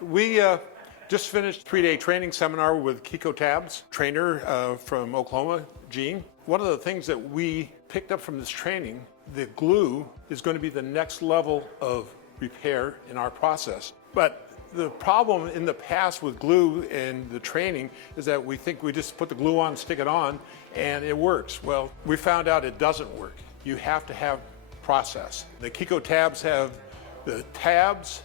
We just finished a 3-day training seminar with KECO Tabs, trainer from Oklahoma, Gene. One of the things that we picked up from this training, the glue is going to be the next level of repair in our process. But the problem in the past with glue and the training is that we think we just put the glue on, stick it on, and it works. Well, we found out it doesn't work. You have to have process. The KECO Tabs have the tabs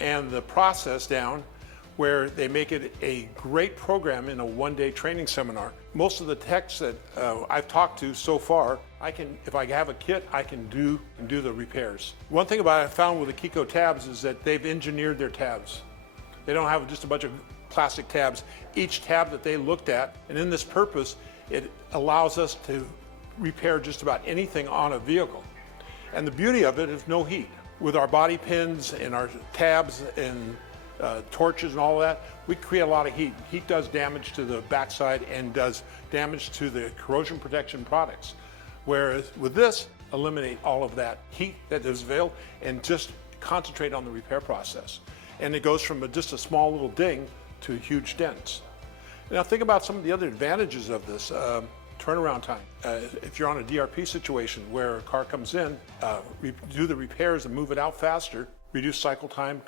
and the process down where they make it a great program in a 1-day training seminar. Most of the techs that I've talked to so far, if I have a kit, I can do the repairs. One thing I found with the KECO Tabs is that they've engineered their tabs. They don't have just a bunch of plastic tabs. Each tab that they looked at, and in this purpose, it allows us to repair just about anything on a vehicle. And the beauty of it is no heat. With our body pins and our tabs and torches and all that, we create a lot of heat. Heat does damage to the backside and does damage to the corrosion protection products. Whereas with this, eliminate all of that heat that is available and just concentrate on the repair process. And it goes from just a small little ding to huge dents. Now think about some of the other advantages of this. Turnaround time. If you're on a DRP situation where a car comes in, do the repairs and move it out faster, reduce cycle time,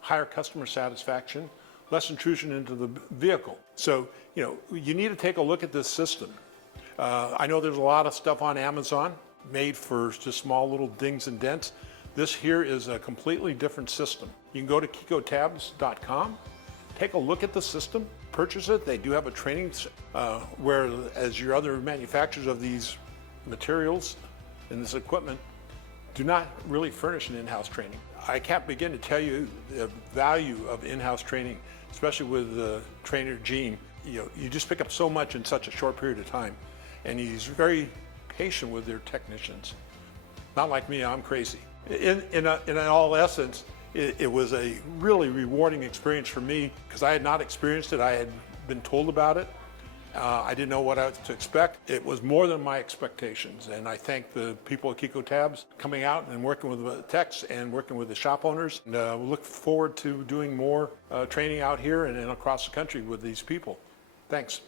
higher customer satisfaction, less intrusion into the vehicle. So, you need to take a look at this system. I know there's a lot of stuff on Amazon made for just small little dings and dents. This here is a completely different system. You can go to KECOtabs.com, take a look at the system, purchase it. They do have a training where, as your other manufacturers of these materials and this equipment, do not really furnish an in-house training. I can't begin to tell you the value of in-house training, especially with trainer Gene. You just pick up so much in such a short period of time, and he's very patient with their technicians. Not like me, I'm crazy. In all essence, it was a really rewarding experience for me because I had not experienced it. I had been told about it. I didn't know what to expect. It was more than my expectations, and I thank the people at KECO Tabs coming out and working with the techs and working with the shop owners. And we look forward to doing more training out here and across the country with these people. Thanks.